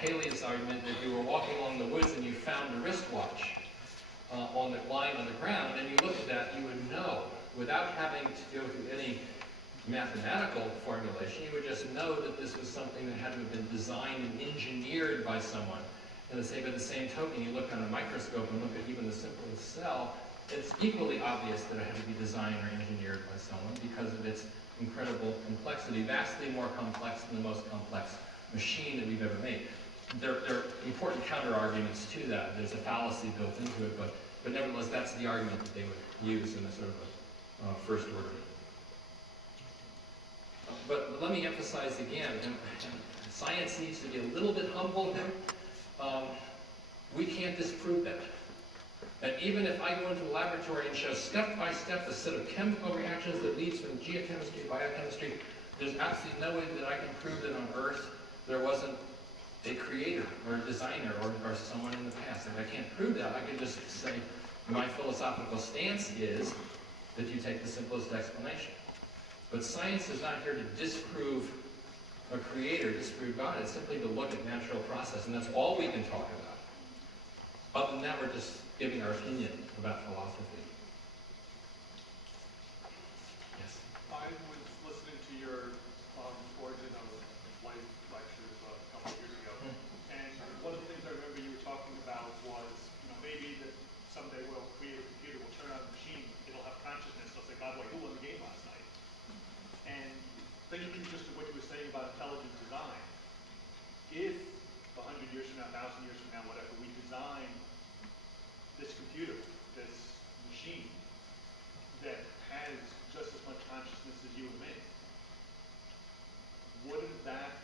Paley's argument that you were walking along the woods and you found a wristwatch lying on the ground, and you look at that, you would know, without having to go through any mathematical formulation, you would just know that this was something that had to have been designed and engineered by someone. And by the same token, you look on a microscope and look at even the simplest cell, it's equally obvious that it had to be designed or engineered by someone because of its incredible complexity, vastly more complex than the most complex machine that we've ever made. There are important counter-arguments to that. There's a fallacy built into it, but nevertheless, that's the argument that they would use in a sort of a first order. But let me emphasize again, and science needs to be a little bit humble here. We can't disprove that. And even if I go into a laboratory and show step by step a set of chemical reactions that leads from geochemistry, biochemistry, there's absolutely no way that I can prove that on Earth there wasn't a creator or a designer or someone in the past. If I can't prove that, I can just say my philosophical stance is that you take the simplest explanation. But science is not here to disprove a creator, disprove God. It's simply to look at natural process, and that's all we can talk about. Other than that, we're just giving our opinion about philosophy. Yes? I was listening to your Origin of Life lectures a couple of years ago, and one of the things I remember you were talking about was, maybe that someday we'll create a computer, we'll turn on the machine, it'll have consciousness, it'll say, God, who won the game last night? And thinking just of what you were saying about intelligent design, if 100 years from now, 1,000 years from now, whatever, we design this computer, this machine, that has just as much consciousness as you and me, wouldn't that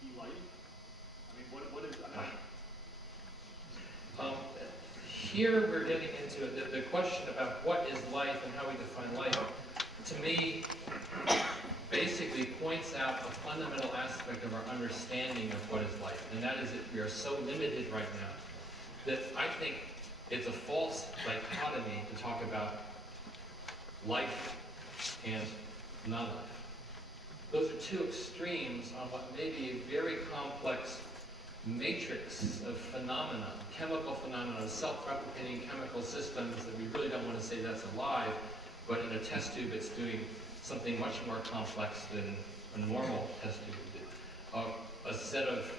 be life? I mean, what is, Here we're getting into the question about what is life and how we define life, to me, basically points out a fundamental aspect of our understanding of what is life, and that is that we are so limited right now that I think it's a false dichotomy to talk about life and non-life. Those are two extremes on what may be a very complex matrix of phenomena, chemical phenomena, self-replicating chemical systems that we really don't want to say that's alive, but in a test tube it's doing something much more complex than a normal test tube would do. A set of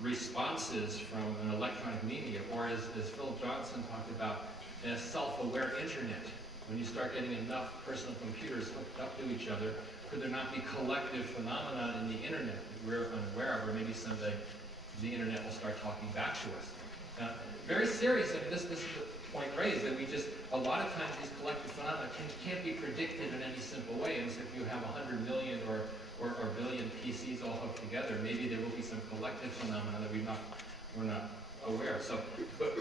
responses from an electronic medium, or as Phil Johnson talked about, in a self-aware internet. When you start getting enough personal computers hooked up to each other, could there not be collective phenomena in the internet that we're unaware of, or maybe someday the internet will start talking back to us? Now, very serious, I mean, this is the point raised, that a lot of times these collective phenomena can't be predicted in any simple way. And so if you have 100 million or billion PCs all hooked together, maybe there will be some collective phenomena that we're not aware of. So, but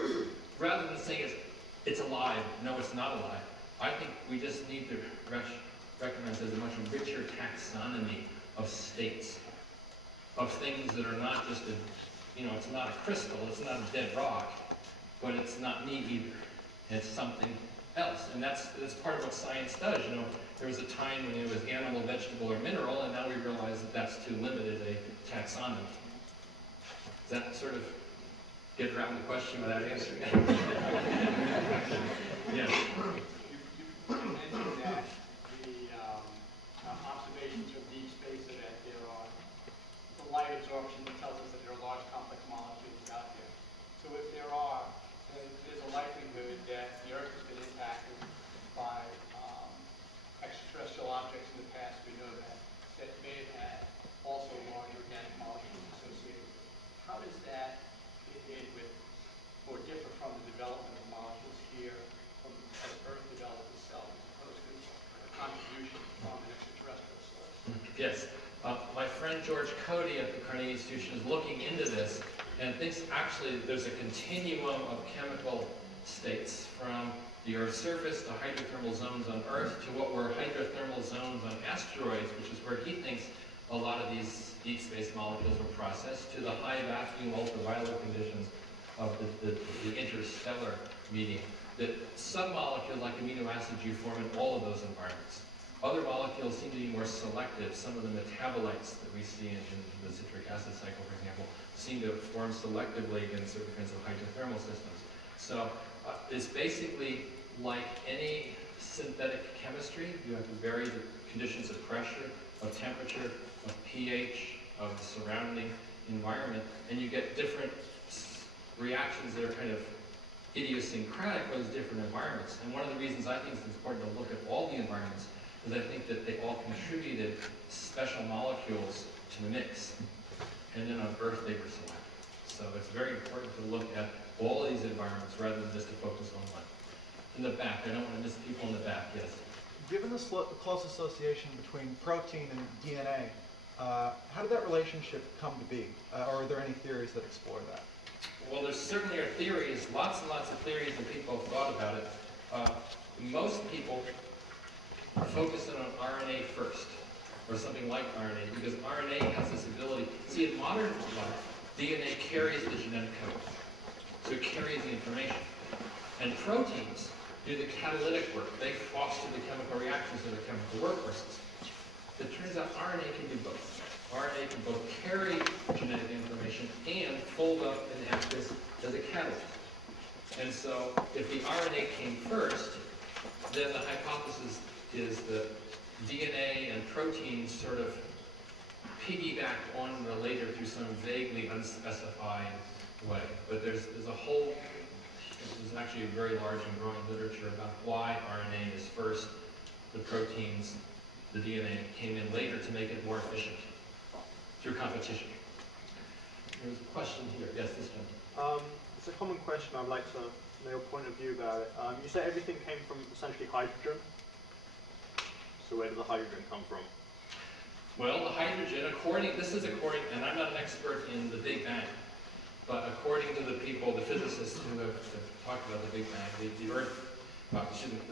rather than saying it's alive, no, it's not alive, I think we just need to recognize there's a much richer taxonomy of states, of things that are not just it's not a crystal, it's not a dead rock, but it's not me either. It's something else. And that's part of what science does. You know, there was a time when it was animal, vegetable, or mineral, and now we realize that that's too limited a taxonomy. Does that sort of get around the question without answering it? Yes. You mentioned that the observations from deep space are that there are the light absorption that tells us that there are large complex molecules out there. So if there are, then there's a likelihood that the Earth has been impacted by extraterrestrial objects in the past. We know that may have had also large organic molecules associated with it. How does that fit in with or differ from the development of molecules here from as Earth developed itself, as opposed to a contribution from an extraterrestrial source? Yes. My friend George Cody at the Carnegie Institution is looking into this and thinks actually there's a continuum of chemical states from the Earth's surface to hydrothermal zones on Earth to what were hydrothermal zones on asteroids, which is where he thinks a lot of these deep space molecules were processed, to the high vacuum ultraviolet conditions of the interstellar medium. That some molecules, like amino acids, you form in all of those environments. Other molecules seem to be more selective. Some of the metabolites that we see in the citric acid cycle, for example, seem to form selectively in certain kinds of hydrothermal systems. So it's basically like any synthetic chemistry. You have to vary the conditions of pressure, of temperature, of pH, of the surrounding environment, and you get different reactions that are kind of idiosyncratic for those different environments. And one of the reasons I think it's important to look at all the environments is I think that they all contributed special molecules to the mix. And then on Earth they were selected. So it's very important to look at all of these environments rather than just to focus on one. In the back, I don't want to miss people in the back, yes. Given the close association between protein and DNA, how did that relationship come to be? Or are there any theories that explore that? Well, there certainly are theories, lots and lots of theories, and people have thought about it. Most people focus in on RNA first, or something like RNA, because RNA has this ability. See, in modern life, DNA carries the genetic code, so it carries the information. And proteins do the catalytic work. They foster the chemical reactions of the chemical workhorses. It turns out RNA can do both. RNA can both carry genetic information and fold up and act as a catalyst. And so if the RNA came first, then the hypothesis is that DNA and proteins sort of piggyback on one another later through some vaguely unspecified way. But there's actually a very large and growing literature about why RNA is first, the proteins, the DNA came in later to make it more efficient through competition. There's a question here. Yes, this gentleman. It's a common question. I'd like to know your point of view about it. You say everything came from essentially hydrogen. So where did the hydrogen come from? Well, the hydrogen, this is according, and I'm not an expert in the Big Bang, but according to the people, the physicists who have talked about the Big Bang, the Earth,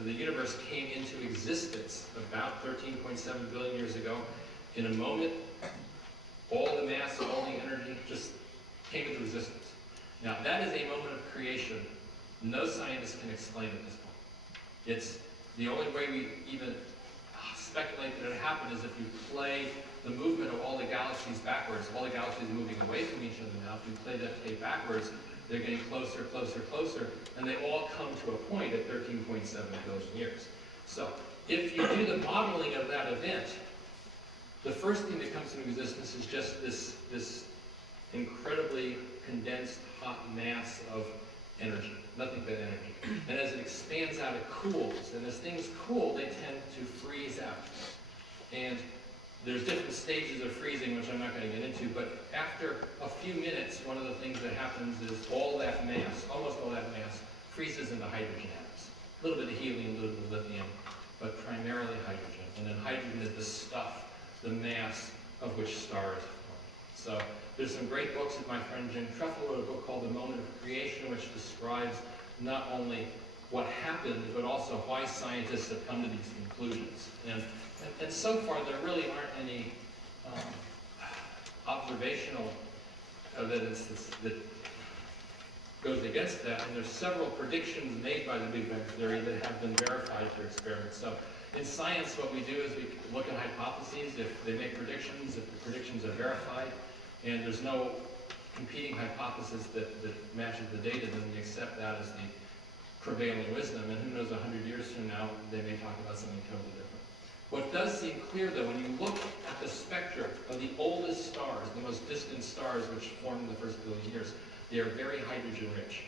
the universe came into existence about 13.7 billion years ago. In a moment, all the mass, all the energy just came into existence. Now, that is a moment of creation. No scientist can explain at this point. It's the only way we even speculate that it happened is if you play the movement of all the galaxies backwards. All the galaxies moving away from each other now. If you play that tape backwards, they're getting closer, closer, closer, and they all come to a point at 13.7 billion years. So, if you do the modeling of that event, the first thing that comes into existence is just this incredibly condensed hot mass of energy, nothing but energy. And as it expands out, it cools. And as things cool, they tend to freeze out. And there's different stages of freezing, which I'm not going to get into, but after a few minutes, one of the things that happens is all that mass, almost all that mass, freezes into hydrogen atoms. A little bit of helium, a little bit of lithium, but primarily hydrogen. And then hydrogen is the stuff, the mass of which stars form. So there's some great books that my friend Jim Treffel wrote, a book called The Moment of Creation, which describes not only what happened, but also why scientists have come to these conclusions. And so far, there really aren't any observational evidence that goes against that, and there's several predictions made by the Big Bang Theory that have been verified through experiments. So in science, what we do is we look at hypotheses. If they make predictions, if the predictions are verified, and there's no competing hypothesis that matches the data, then we accept that as the prevailing wisdom. And who knows, 100 years from now, they may talk about something totally different. What does seem clear, though, when you look at the spectra of the oldest stars, the most distant stars which formed in the first billion years, they are very hydrogen rich.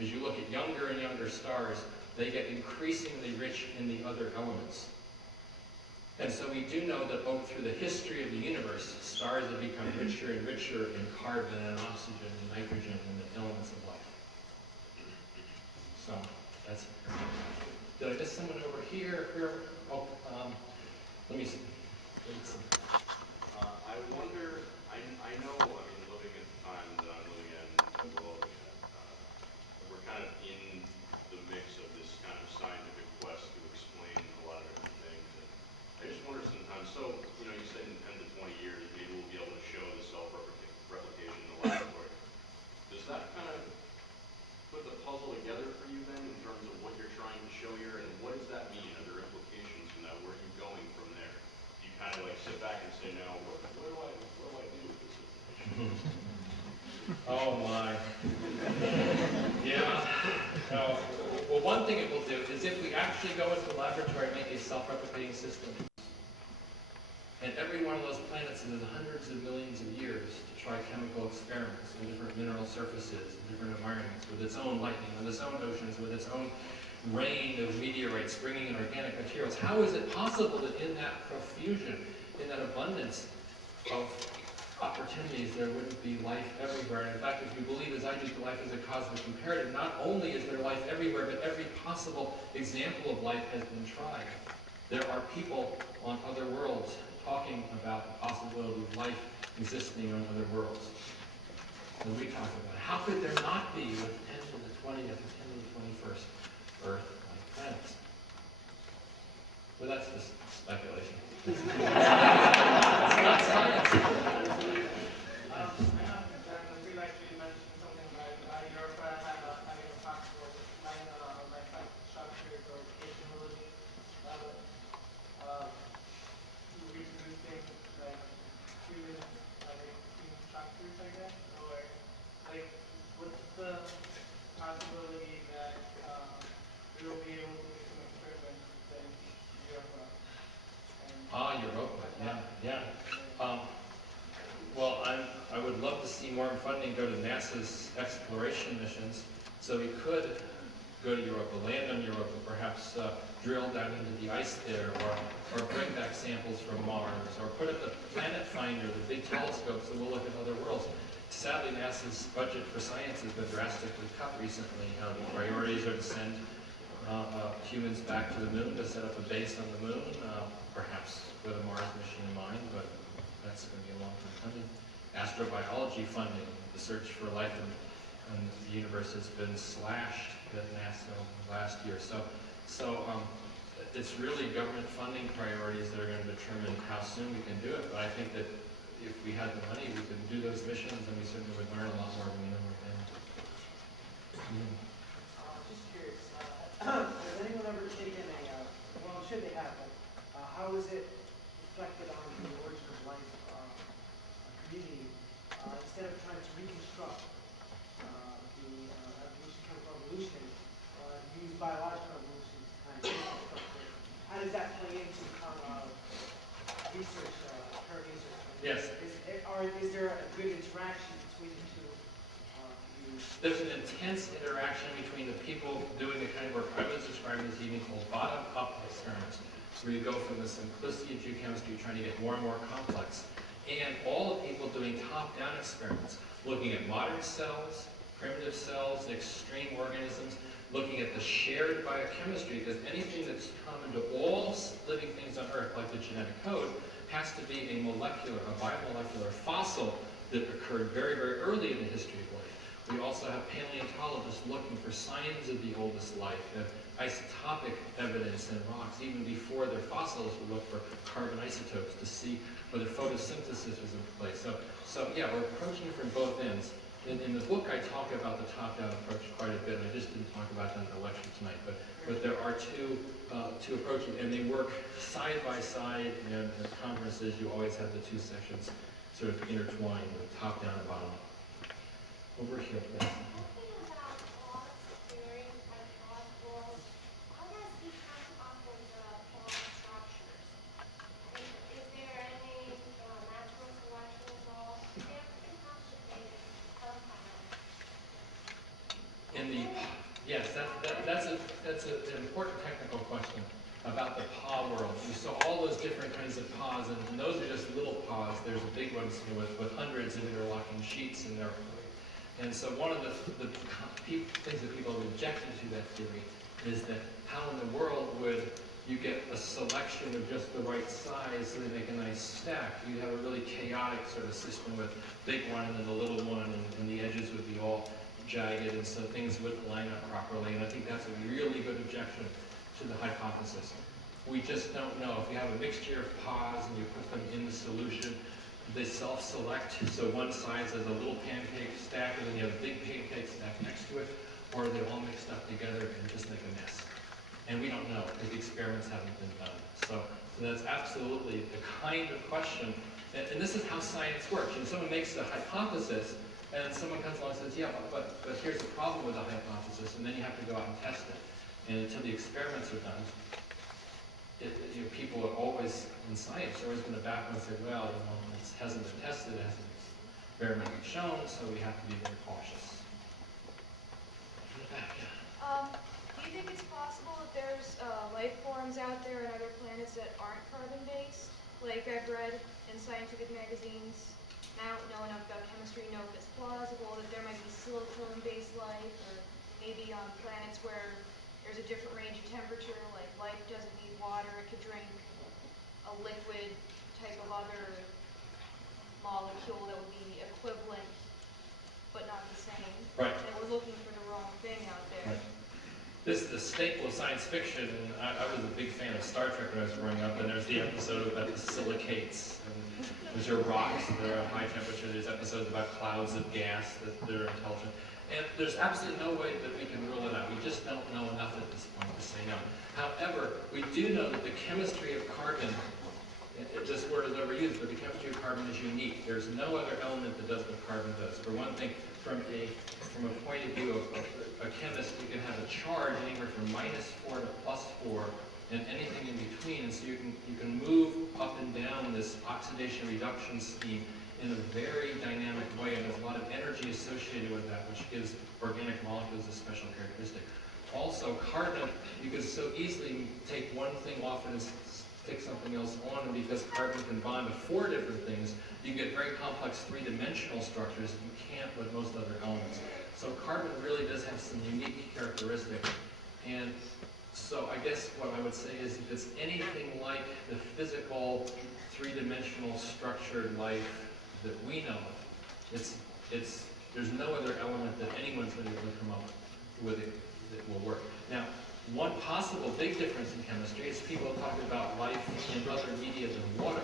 As you look at younger and younger stars, they get increasingly rich in the other elements. And so we do know that through the history of the universe, stars have become richer and richer in carbon and oxygen and nitrogen and the elements of life. So that's. Did I miss someone over here? Oh, let me see. I wonder, I know, I mean, living at the time that I'm living in the world, we're kind of in the mix of this kind of scientific quest to explain a lot of different things. And I just wonder sometimes, so, you know, you said in 10 to 20 years, maybe we'll be able to show the self-replication in the laboratory. Does that kind of put the puzzle together for you then in terms of what you're trying to show here, and what does that mean? Are there implications from that? Where are you going from there? Do you kind of like sit back and say, now, what do I do with this information? Oh my. Yeah. No. Well, one thing it will do is if we actually go into the laboratory and make a self-replicating system, and every one of those planets is hundreds of millions of years to try chemical experiments in different mineral surfaces, in different environments, with its own lightning, with its own oceans, with its own rain of meteorites bringing in organic materials. How is it possible that in that profusion, in that abundance of opportunities, there wouldn't be life everywhere? And in fact, if you believe, as I do, that life is a cosmic imperative, not only is there life everywhere, but every possible example of life has been tried. There are people on other worlds talking about the possibility of life existing on other worlds. And we talk about it. How could there not be with 10 to the 20th or 10 to the 21st Earth-like planets? Well, that's just speculation. It's not science. I have we actually mentioned something about Europe having a possible life structure or capability. Reproducing like human structures, I guess, or like what's the possibility that we will be able to do some experiments in Europa? Europa, yeah. Well, I would love to see more funding go to NASA's exploration missions, so we could go to Europa, land on Europa, perhaps drill down into the ice there, or bring back samples from Mars, or put up the Planet Finder, the big telescopes that will look at other worlds. Sadly, NASA's budget for science has been drastically cut recently. The priorities are to send humans back to the moon, to set up a base on the moon, perhaps with a Mars mission in mind, but that's going to be a long time coming. Astrobiology funding, the search for life in the universe has been slashed at NASA last year. So it's really government funding priorities that are going to determine how soon we can do it. But I think that if we had the money, we could do those missions, and we certainly would learn a lot more than we know right now. Just curious, has anyone ever taken well, I'm sure they have, but how is it reflected on the origin of life community? Instead of trying to reconstruct the evolution, chemical evolution, use biological evolution to kind of reconstruct it. How does that play into research, current research? Yes. Is there a good interaction between the two views? There's an intense interaction between the people doing the kind of work I was describing this evening called bottom-up experiments, where you go from the simplicity of geochemistry, trying to get more and more complex, and all the people doing top-down experiments, looking at modern cells, primitive cells, extreme organisms, looking at the shared biochemistry, because anything that's common to all living things on Earth, like the genetic code, has to be a molecular, a biomolecular fossil that occurred very, very early in the history of life. We also have paleontologists looking for signs of the oldest life, and isotopic evidence in rocks. Even before their fossils, we look for carbon isotopes to see whether photosynthesis was in place. So yeah, we're approaching from both ends. In the book, I talk about the top-down approach quite a bit. I just didn't talk about that in the lecture tonight, but there are two approaches, and they work side by side. And at conferences, you always have the two sections sort of intertwined, with top-down and bottom-up. Over here, yes. That's an important technical question about the PA world. You saw all those different kinds of PAs, and those are just little PAs. There's a big ones with hundreds of interlocking sheets in there. And so one of the things that people have objected to that theory is that how in the world would you get a selection of just the right size so they make a nice stack? You have a really chaotic sort of system with big one and then the little one, and the edges would be all jagged, and so things wouldn't line up properly. And I think that's a really good objection to the hypothesis. We just don't know. If you have a mixture of PAs and you put them in the solution, they self-select. So one size has a little pancake stack, and then you have a big pancake stack next to it, or they're all mixed up together and just make a mess. And we don't know because the experiments haven't been done. So that's absolutely the kind of question. And this is how science works. And someone makes a hypothesis, and someone comes along and says, yeah, but here's the problem with the hypothesis, and then you have to go out and test it. And until the experiments are done, people are always, in science, are always going to back and say, well, it hasn't been tested, it hasn't been experimentally shown, so we have to be very cautious. In the back, yeah. Do you think it's possible that there's life forms out there on other planets that aren't carbon-based? Like I've read in scientific magazines, I don't know enough about chemistry to know if it's plausible that there might be silicone-based life, or maybe on planets where there's a different range of temperature, like life doesn't need water, it could drink a liquid type of other molecule that would be equivalent but not the same. Right. And we're looking for the wrong thing out there. Right. This is the staple of science fiction, and I was a big fan of Star Trek when I was growing up, and there's the episode about the silicates. And those are rocks that are at high temperature. There's episodes about clouds of gas that are intelligent. And there's absolutely no way that we can rule it out. We just don't know enough at this point to say no. However, we do know that the chemistry of carbon, this word is overused, but the chemistry of carbon is unique. There's no other element that does what carbon does. For one thing, from a point of view of a chemist, you can have a charge anywhere from -4 to +4, and anything in between. And so you can move up and down this oxidation reduction scheme in a very dynamic way, and there's a lot of energy associated with that, which gives organic molecules a special characteristic. Also, carbon, you could so easily take one thing off and stick something else on, and because carbon can bond to 4 different things, you can get very complex 3-dimensional structures that you can't with most other elements. So carbon really does have some unique characteristics. And so I guess what I would say is if it's anything like the physical 3-dimensional structured life that we know of, there's no other element that anyone's going to be able to come up with it that will work. Now, one possible big difference in chemistry is people talk about life in other media than water.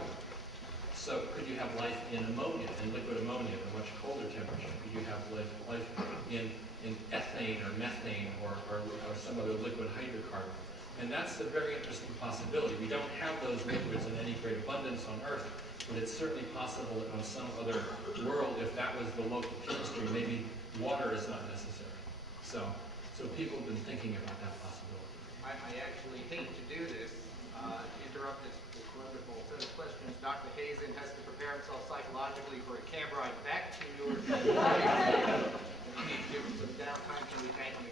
So could you have life in ammonia, in liquid ammonia at a much colder temperature? Could you have life in ethane or methane or some other liquid hydrocarbon? And that's a very interesting possibility. We don't have those liquids in any great abundance on Earth, but it's certainly possible that on some other world, if that was the local chemistry, maybe water is not necessary. So people have been thinking about that possibility. I actually hate to do this, interrupt this wonderful set of questions. Dr. Hazen has to prepare himself psychologically for a cab ride back to New York. Give him some downtime. Can we thank him